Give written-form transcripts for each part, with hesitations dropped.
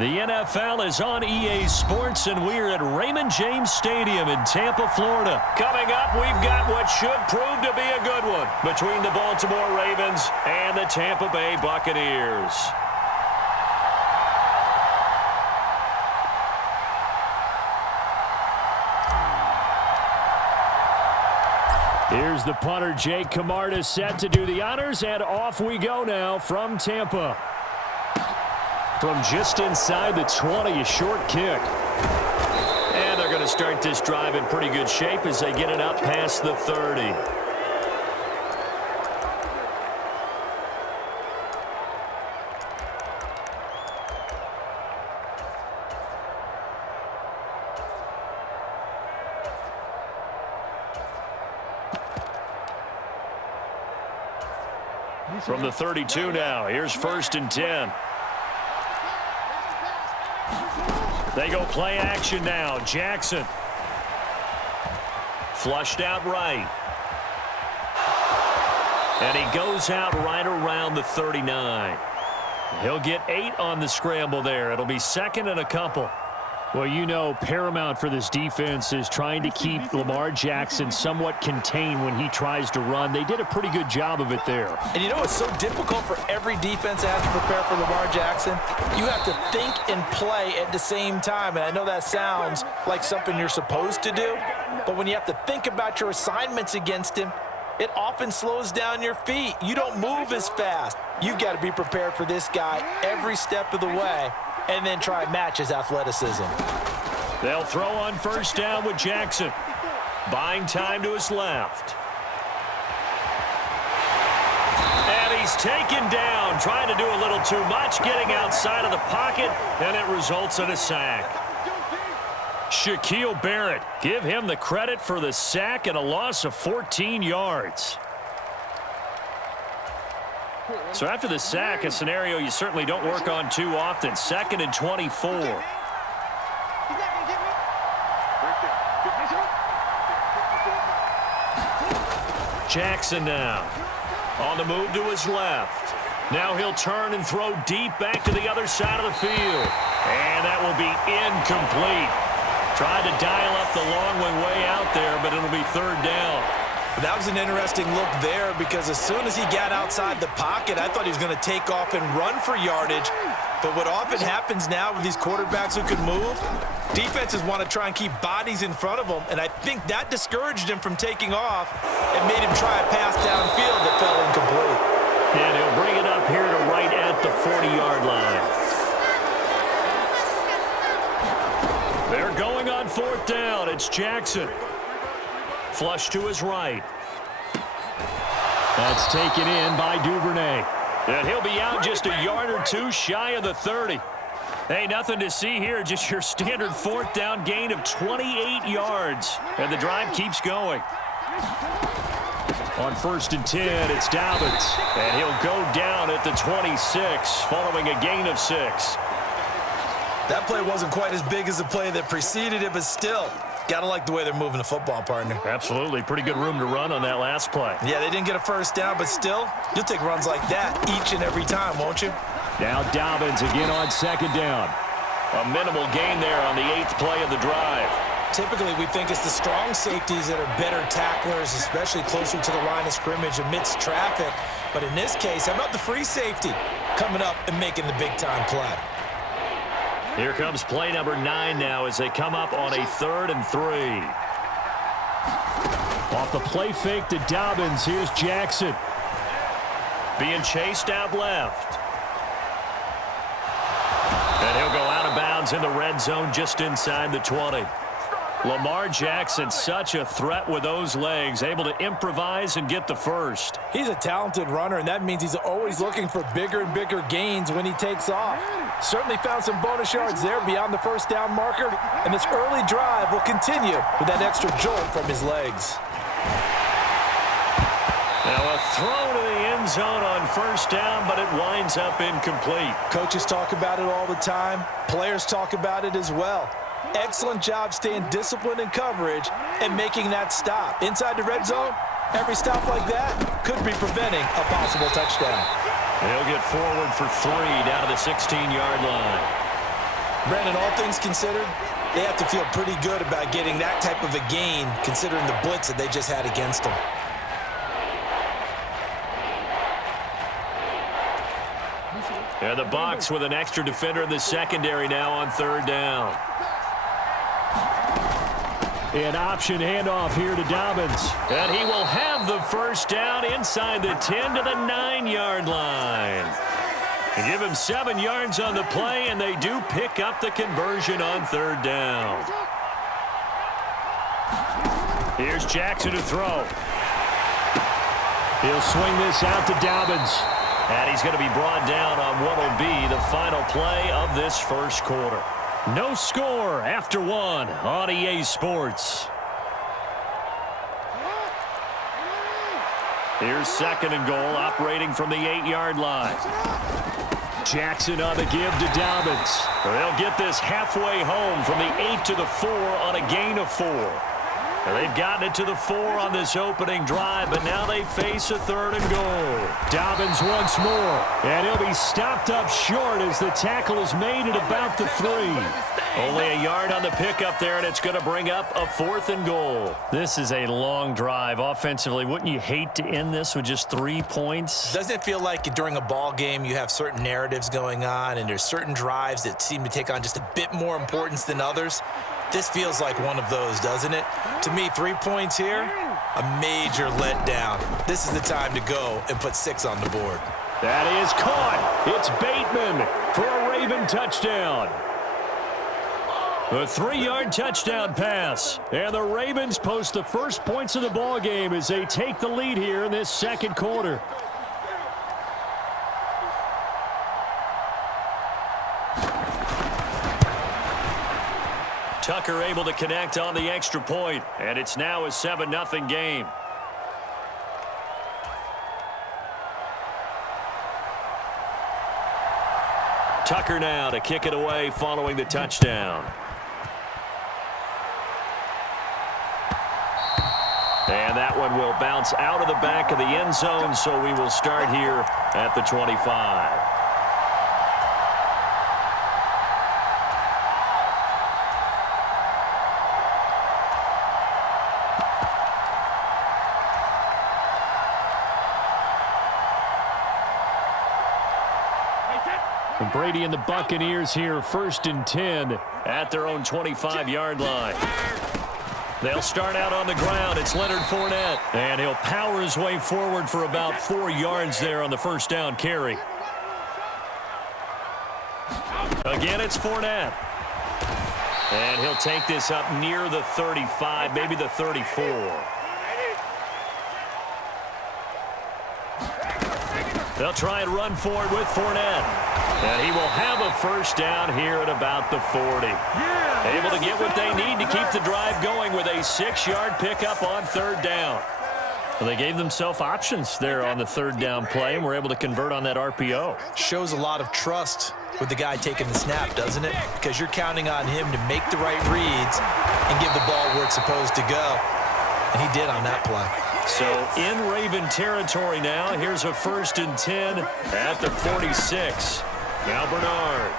The NFL is on EA Sports, and we're at Raymond James Stadium in Tampa, Florida. Coming up, we've got what should prove to be a good one between the Baltimore Ravens and the Tampa Bay Buccaneers. Here's the punter, Jake Camarda, set to do the honors, and off we go now from Tampa. From just inside the 20, a short kick. And they're going to start this drive in pretty good shape as they get it up past the 30. From the 32 now, here's 1st and 10. They go play action now. Jackson. Flushed out right. And he goes out right around the 39. He'll get 8 on the scramble there. It'll be 2nd and a couple. Well, you know, paramount for this defense is trying to keep Lamar Jackson somewhat contained when he tries to run. They did a pretty good job of it there. And you know it's so difficult for every defense that has to prepare for Lamar Jackson? You have to think and play at the same time. And I know that sounds like something you're supposed to do, but when you have to think about your assignments against him, it often slows down your feet. You don't move as fast. You've got to be prepared for this guy every step of the way, and then try and match his athleticism. They'll throw on 1st down with Jackson. Buying time to his left. And he's taken down, trying to do a little too much, getting outside of the pocket, and it results in a sack. Shaquille Barrett, give him the credit for the sack and a loss of 14 yards. So after the sack, a scenario you certainly don't work on too often. 2nd and 24. Jackson now. On the move to his left. Now he'll turn and throw deep back to the other side of the field. And that will be incomplete. Tried to dial up the long way out there, but it'll be 3rd down. That was an interesting look there because as soon as he got outside the pocket, I thought he was going to take off and run for yardage. But what often happens now with these quarterbacks who can move, defenses want to try and keep bodies in front of them, and I think that discouraged him from taking off and made him try a pass downfield that fell incomplete. And he'll bring it up here to right at the 40-yard line. They're going on 4th down. It's Jackson. Flush to his right. That's taken in by Duvernay. And he'll be out just a yard or two shy of the 30. Hey, nothing to see here. Just your standard 4th down gain of 28 yards. And the drive keeps going. On 1st and 10, it's Dobbins. And he'll go down at the 26 following a gain of 6. That play wasn't quite as big as the play that preceded it, but still, got to like the way they're moving the football, partner. Absolutely. Pretty good room to run on that last play. Yeah, they didn't get a 1st down, but still, you'll take runs like that each and every time, won't you? Now Dobbins again on 2nd down. A minimal gain there on the 8th play of the drive. Typically, we think it's the strong safeties that are better tacklers, especially closer to the line of scrimmage amidst traffic. But in this case, how about the free safety coming up and making the big-time play? Here comes play number 9 now as they come up on a 3rd and 3. Off the play fake to Dobbins, here's Jackson. Being chased out left. And he'll go out of bounds in the red zone just inside the 20. Lamar Jackson, such a threat with those legs, able to improvise and get the first. He's a talented runner, and that means he's always looking for bigger and bigger gains when he takes off. Certainly found some bonus yards there beyond the 1st down marker, and this early drive will continue with that extra jolt from his legs. Now a throw to the end zone on 1st down, but it winds up incomplete. Coaches talk about it all the time. Players talk about it as well. Excellent job staying disciplined in coverage and making that stop. Inside the red zone, every stop like that could be preventing a possible touchdown. He'll get forward for 3 down to the 16-yard line. Brandon, all things considered, they have to feel pretty good about getting that type of a gain, considering the blitz that they just had against them. And the Bucs with an extra defender in the secondary now on third down. An option handoff here to Dobbins. And he will have the first down inside the 10 to the 9-yard line. And give him 7 yards on the play, and they do pick up the conversion on third down. Here's Jackson to throw. He'll swing this out to Dobbins. And he's going to be brought down on what will be the final play of this first quarter. No score after 1 on EA Sports. Here's 2nd and goal, operating from the 8-yard line. Jackson on the give to Dobbins. They'll get this halfway home from the 8 to the 4 on a gain of 4. And they've gotten it to the 4 on this opening drive, but now they face a 3rd and goal. Dobbins once more, and he'll be stopped up short as the tackle is made at about the 3. Only a yard on the pickup there, and it's going to bring up a 4th and goal. This is a long drive offensively. Wouldn't you hate to end this with just 3 points? Doesn't it feel like during a ball game you have certain narratives going on, and there's certain drives that seem to take on just a bit more importance than others? This feels like one of those, doesn't it? To me, 3 points here, a major letdown. This is the time to go and put 6 on the board. That is caught. It's Bateman for a Raven touchdown. A 3-yard touchdown pass. And the Ravens post the first points of the ball game as they take the lead here in this second quarter. Tucker able to connect on the extra point, and it's now a 7-0 game. Tucker now to kick it away following the touchdown. And that one will bounce out of the back of the end zone, so we will start here at the 25. And Brady and the Buccaneers here, 1st and 10 at their own 25-yard line. They'll start out on the ground. It's Leonard Fournette. And he'll power his way forward for about 4 yards there on the first down carry. Again, it's Fournette. And he'll take this up near the 35, maybe the 34. They'll try and run forward with Fournette. And he will have a first down here at about the 40. Able to get what they need to keep the drive going with a 6-yard pickup on third down. Well, they gave themselves options there on the third down play and were able to convert on that RPO. Shows a lot of trust with the guy taking the snap, doesn't it? Because you're counting on him to make the right reads and give the ball where it's supposed to go. And he did on that play. So in Raven territory now, here's a 1st and 10 at the 46. Now Bernard.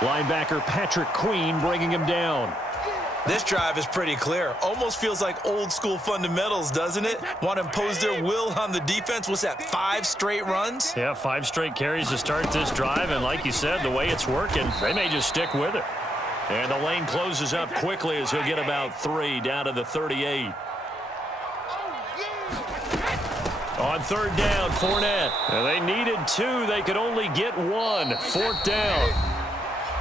Linebacker Patrick Queen bringing him down. This drive is pretty clear. Almost feels like old school fundamentals, doesn't it? Want to impose their will on the defense. What's that, 5 straight runs? Yeah, 5 straight carries to start this drive. And like you said, the way it's working, they may just stick with it. And the lane closes up quickly as he'll get about 3 down to the 38. On third down, Fournette. Now they needed 2. They could only get 1. 4th down.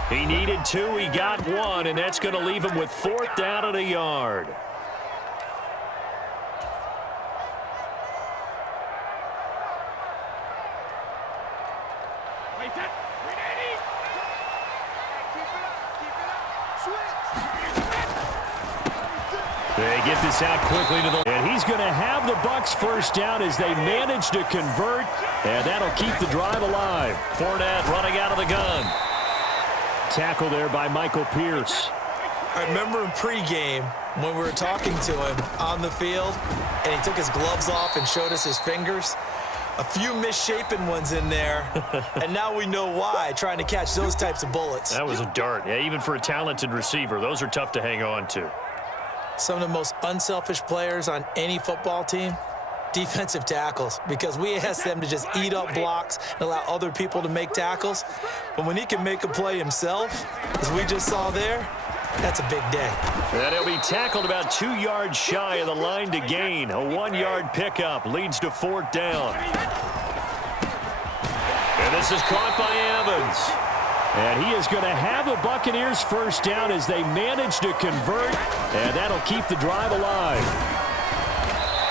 He needed 2. He got 1, and that's going to leave him with 4th down at a yard. They get this out quickly to the... And he's going to have the Bucs first down as they manage to convert. And that'll keep the drive alive. Fournette running out of the gun. Tackle there by Michael Pierce. I remember in pregame when we were talking to him on the field, and he took his gloves off and showed us his fingers. A few misshapen ones in there, and now we know why, trying to catch those types of bullets. That was a dart. Yeah, even for a talented receiver, those are tough to hang on to. Some of the most unselfish players on any football team, defensive tackles, because we ask them to just eat up blocks and allow other people to make tackles. But when he can make a play himself, as we just saw there, that's a big day. And he'll be tackled about 2 yards shy of the line to gain. A 1-yard pickup leads to 4th down. And this is caught by Evans. And he is going to have the Buccaneers first down as they manage to convert. And that'll keep the drive alive.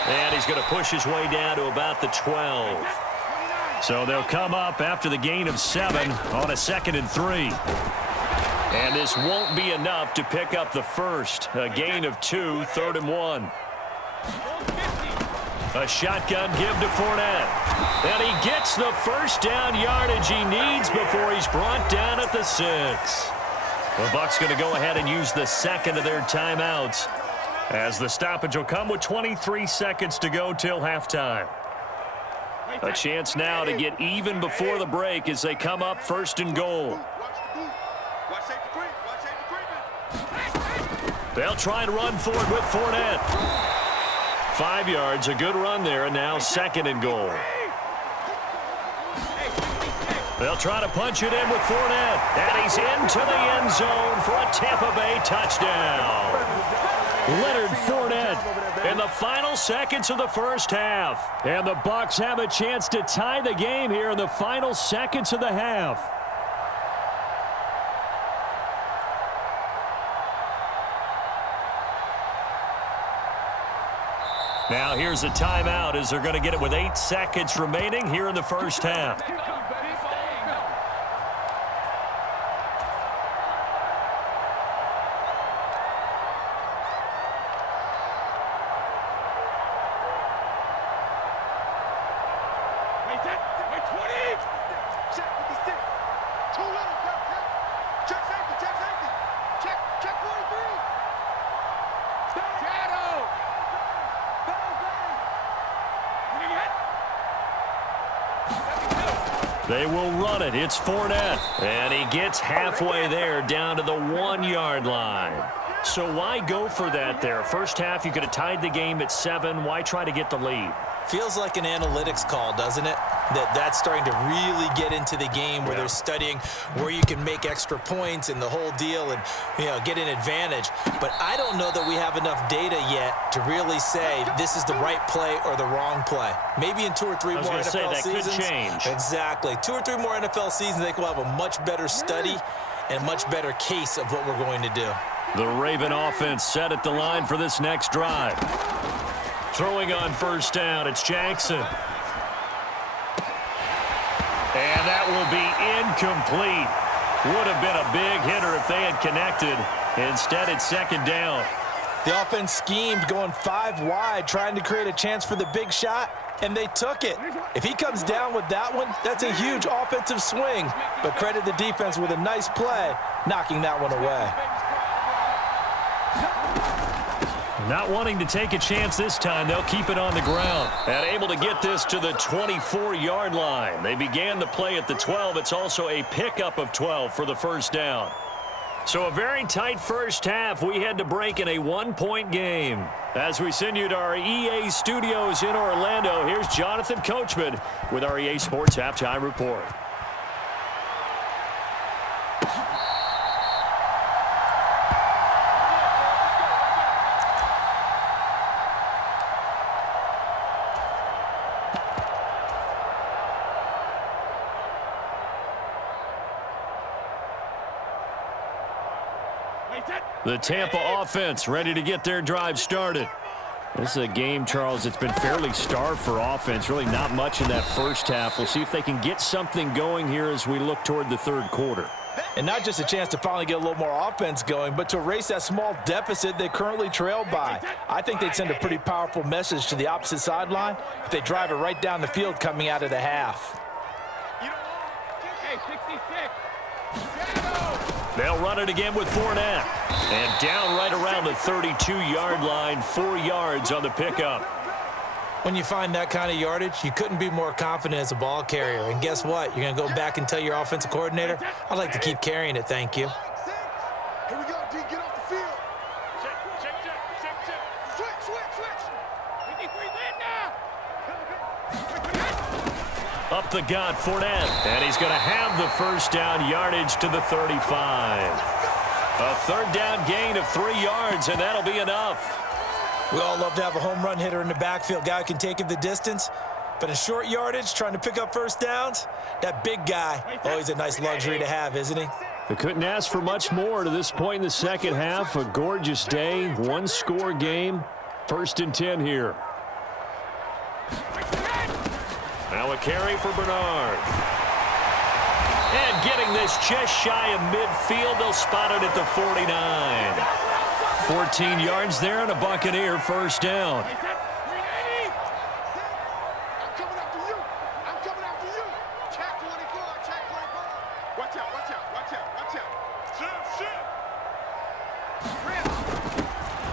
And he's going to push his way down to about the 12. So they'll come up after the gain of 7 on a 2nd and 3. And this won't be enough to pick up the first. A gain of 2, 3rd and 1. A shotgun give to Fournette. And he gets the first down yardage he needs before he's brought down at the 6. The Bucs going to go ahead and use the second of their timeouts, as the stoppage will come with 23 seconds to go till halftime. A chance now to get even before the break as they come up 1st and goal. They'll try and run for it with Fournette. 5 yards, a good run there, and now 2nd and goal. They'll try to punch it in with Fournette, and he's into the end zone for a Tampa Bay touchdown. Leonard Fournette in the final seconds of the first half. And the Bucs have a chance to tie the game here in the final seconds of the half. Now here's a timeout as they're going to get it with 8 seconds remaining here in the first half. They will run it. It's Fournette. And he gets halfway there down to the 1-yard line. So why go for that there? First half, you could have tied the game at 7. Why try to get the lead? Feels like an analytics call, doesn't it? That's starting to really get into the game where they're studying where you can make extra points and the whole deal and, get an advantage. But I don't know that we have enough data yet to really say this is the right play or the wrong play. Maybe in 2 or 3 more NFL seasons. Could change. Exactly. 2 or 3 more NFL seasons, I think we'll have a much better study and a much better case of what we're going to do. The Raven offense set at the line for this next drive. Throwing on first down, it's Jackson. And that will be incomplete. Would have been a big hitter if they had connected. Instead, it's 2nd down. The offense schemed going 5 wide, trying to create a chance for the big shot, and they took it. If he comes down with that one, that's a huge offensive swing. But credit the defense with a nice play, knocking that one away. Not wanting to take a chance this time, they'll keep it on the ground. And able to get this to the 24-yard line. They began the play at the 12. It's also a pickup of 12 for the first down. So a very tight first half. We had to break in a 1-point game. As we send you to our EA studios in Orlando, here's Jonathan Coachman with our EA Sports Halftime Report. The Tampa offense ready to get their drive started. This is a game, Charles, it's been fairly starved for offense. Really not much in that first half. We'll see if they can get something going here as we look toward the third quarter. And not just a chance to finally get a little more offense going, but to erase that small deficit they currently trail by. I think they'd send a pretty powerful message to the opposite sideline if they drive it right down the field coming out of the half. They'll run it again with Fournette. And down right around the 32-yard line, 4 yards on the pickup. When you find that kind of yardage, you couldn't be more confident as a ball carrier. And guess what? You're going to go back and tell your offensive coordinator, I'd like to keep carrying it, thank you. Here we go, D, get off the field. Check. Switch. Up the gut, Fournette. And he's going to have the first down yardage to the 35. A third down gain of 3 yards, and that'll be enough. We all love to have a home run hitter in the backfield. Guy who can take it the distance. But in short yardage, trying to pick up first downs, that big guy, always a nice luxury to have, isn't he? They couldn't ask for much more to this point in the second half. A gorgeous day, one-score game. 1st and 10 here. Now a carry for Bernard. And getting this just shy of midfield, they'll spot it at the 49. 14 yards there and a Buccaneer first down. I'm coming after you. Check 24. Watch out.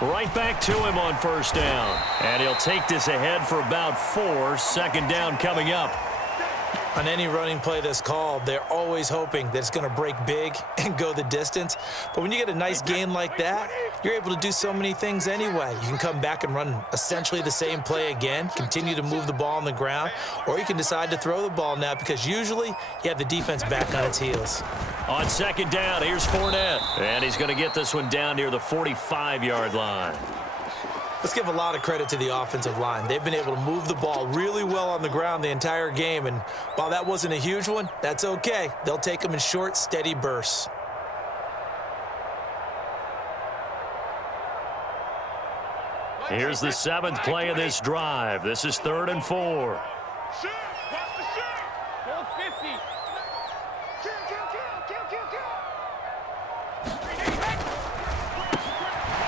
Right back to him on first down. And he'll take this ahead for about 4. Second down coming up. On any running play that's called, they're always hoping that it's going to break big and go the distance. But when you get a nice gain like that, you're able to do so many things anyway. You can come back and run essentially the same play again, continue to move the ball on the ground, or you can decide to throw the ball now because usually you have the defense back on its heels. On second down, here's Fournette. And he's going to get this one down near the 45-yard line. Let's give a lot of credit to the offensive line. They've been able to move the ball really well on the ground the entire game, and while that wasn't a huge one, that's okay. They'll take them in short, steady bursts. Here's the 7th play of this drive. This is 3rd and 4.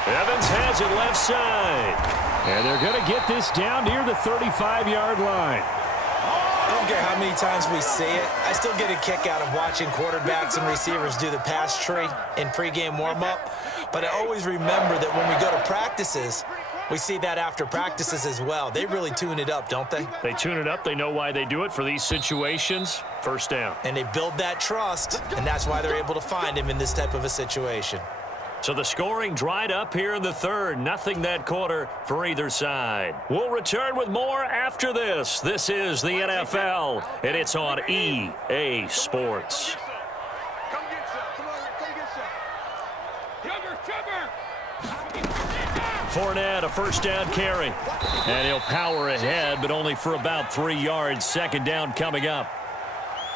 Evans has it left side. And they're going to get this down near the 35-yard line. I don't care how many times we see it. I still get a kick out of watching quarterbacks and receivers do the pass tree in pregame warm-up. But I always remember that when we go to practices, we see that after practices as well. They really tune it up, don't they? They tune it up. They know why they do it for these situations. First down. And they build that trust, and that's why they're able to find him in this type of a situation. So the scoring dried up here in the 3rd. Nothing that quarter for either side. We'll return with more after this. This is the NFL, and it's on EA Sports. Come get some. Fournette, a first down carry. And he'll power ahead, but only for about 3 yards. Second down coming up.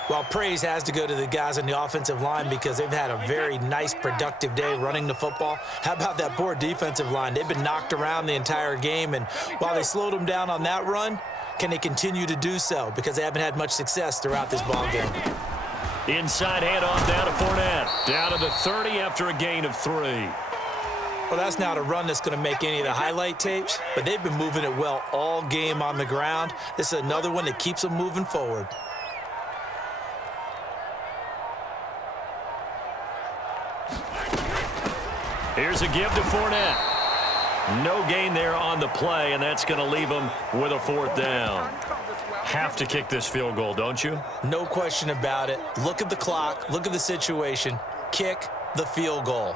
Well, praise has to go to the guys on the offensive line because they've had a very nice, productive day running the football. How about that poor defensive line? They've been knocked around the entire game, and while they slowed them down on that run, can they continue to do so? Because they haven't had much success throughout this ball game. Inside handoff down to Fournette. Down to the 30 after a gain of 3. Well, that's not a run that's going to make any of the highlight tapes, but they've been moving it well all game on the ground. This is another one that keeps them moving forward. Here's a give to Fournette. No gain there on the play, and that's going to leave him with a 4th down. Have to kick this field goal, don't you? No question about it. Look at the clock. Look at the situation. Kick the field goal.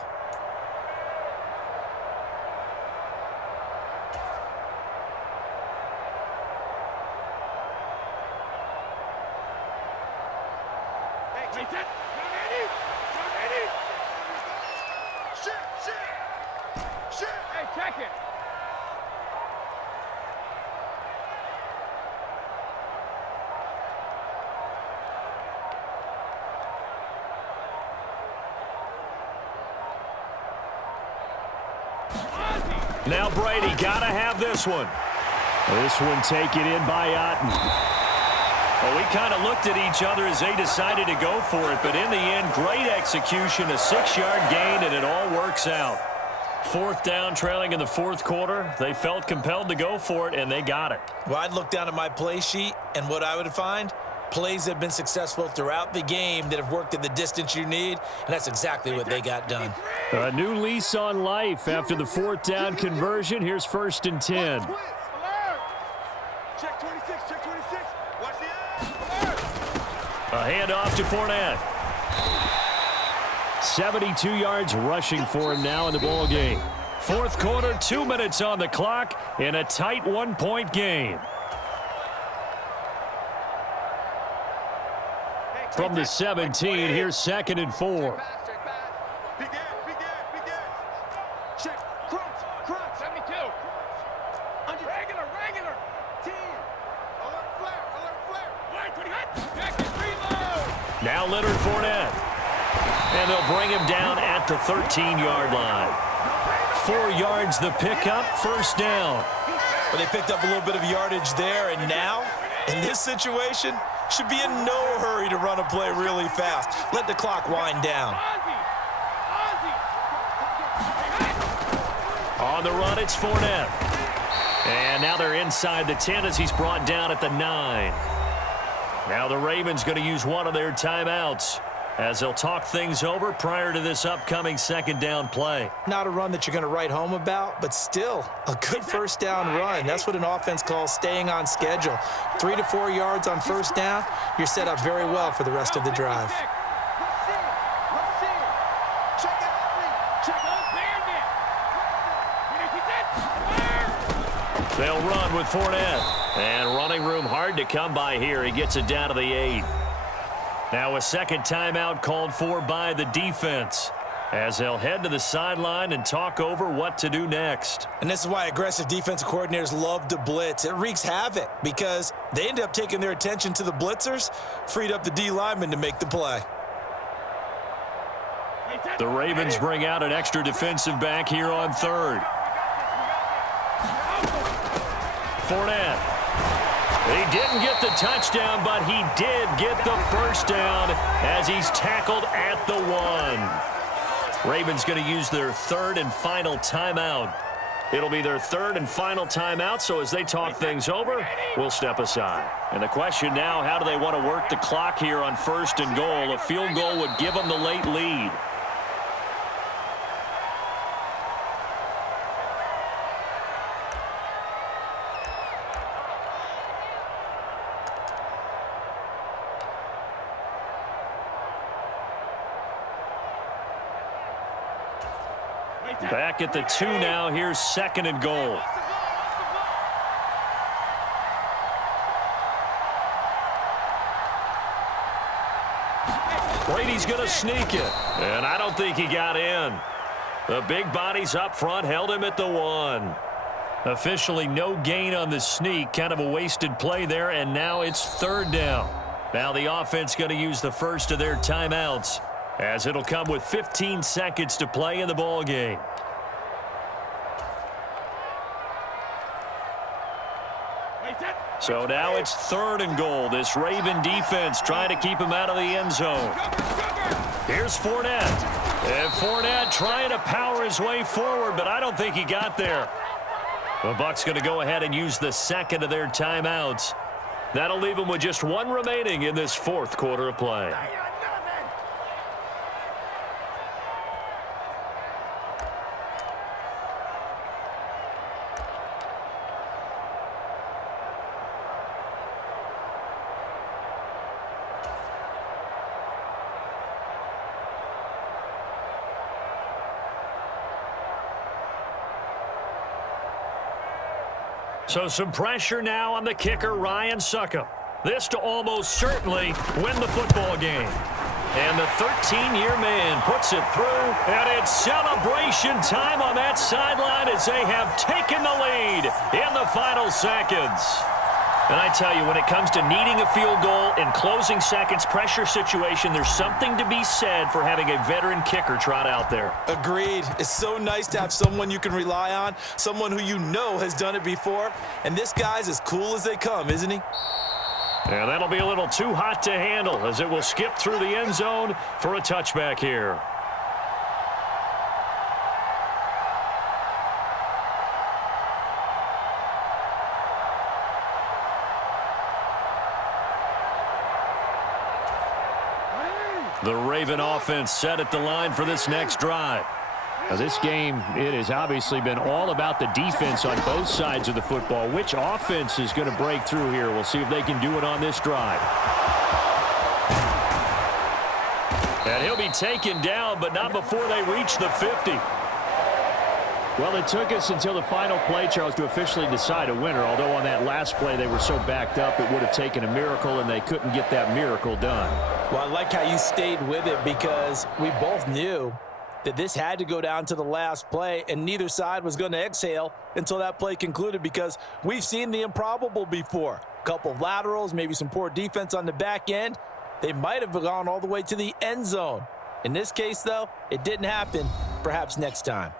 Now Brady got to have this one. This one taken in by Otten. Well, we kind of looked at each other as they decided to go for it, but in the end, great execution, a 6-yard gain, and it all works out. 4th down, trailing in the 4th quarter. They felt compelled to go for it, and they got it. Well, I'd look down at my play sheet, and what I would find, plays that have been successful throughout the game that have worked at the distance you need, and that's exactly what they got done. A new lease on life after the 4th down conversion. Here's 1st and 10. A handoff to Fournette. 72 yards rushing for him now in the ball game. Fourth quarter, 2 minutes on the clock in a tight one-point game. From the 17, here's 2nd and 4. Check. Crunch. 72. Regular. 10. Alert flare. Now Leonard Fournette. And they'll bring him down at the 13-yard line. 4 yards the pickup, first down. Well, they picked up a little bit of yardage there, and now, in this situation, should be in no hurry to run a play really fast. Let the clock wind down. On the run, it's Fournette. And now they're inside the 10 as he's brought down at the 9. Now the Ravens going to use one of their timeouts as they'll talk things over prior to this upcoming second down play. Not a run that you're going to write home about, but still a good first down run. That's what an offense calls staying on schedule. 3 to 4 yards on first down, you're set up very well for the rest of the drive. They'll run with Fournette. And running room hard to come by here. He gets it down to the 8. Now a second timeout called for by the defense as they'll head to the sideline and talk over what to do next. And this is why aggressive defensive coordinators love to blitz. It wreaks havoc because they end up taking their attention to the blitzers, freed up the D lineman to make the play. The Ravens bring out an extra defensive back here on third. Fournette. He didn't get the touchdown, but he did get the first down as he's tackled at the 1. Ravens going to use their third and final timeout. It'll be their third and final timeout, so as they talk things over, we'll step aside. And the question now, how do they want to work the clock here on first and goal? A field goal would give them the late lead. Back at the 2 now. Here's 2nd and goal. Brady's going to sneak it. And I don't think he got in. The big bodies up front held him at the 1. Officially no gain on the sneak. Kind of a wasted play there. And now it's third down. Now the offense going to use the first of their timeouts, as it'll come with 15 seconds to play in the ball game. So now it's third and goal. This Raven defense trying to keep him out of the end zone. Here's Fournette. And Fournette trying to power his way forward, but I don't think he got there. The Bucs going to go ahead and use the second of their timeouts. That'll leave them with just one remaining in this fourth quarter of play. So some pressure now on the kicker, Ryan Succop. This to almost certainly win the football game. And the 13-year man puts it through, and it's celebration time on that sideline as they have taken the lead in the final seconds. And I tell you, when it comes to needing a field goal in closing seconds, pressure situation, there's something to be said for having a veteran kicker trot out there. Agreed. It's so nice to have someone you can rely on, someone who you know has done it before. And this guy's as cool as they come, isn't he? And that'll be a little too hot to handle as it will skip through the end zone for a touchback here. The Raven offense set at the line for this next drive. Now this game, it has obviously been all about the defense on both sides of the football. Which offense is going to break through here? We'll see if they can do it on this drive. And he'll be taken down, but not before they reach the 50. Well, it took us until the final play, Charles, to officially decide a winner, although on that last play they were so backed up it would have taken a miracle, and they couldn't get that miracle done. Well, I like how you stayed with it because we both knew that this had to go down to the last play, and neither side was going to exhale until that play concluded because we've seen the improbable before. A couple of laterals, maybe some poor defense on the back end. They might have gone all the way to the end zone. In this case, though, it didn't happen. Perhaps next time.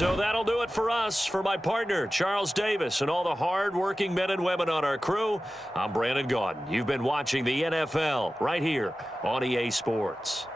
So that'll do it for us. For my partner, Charles Davis, and all the hard-working men and women on our crew, I'm Brandon Gaudin. You've been watching the NFL right here on EA Sports.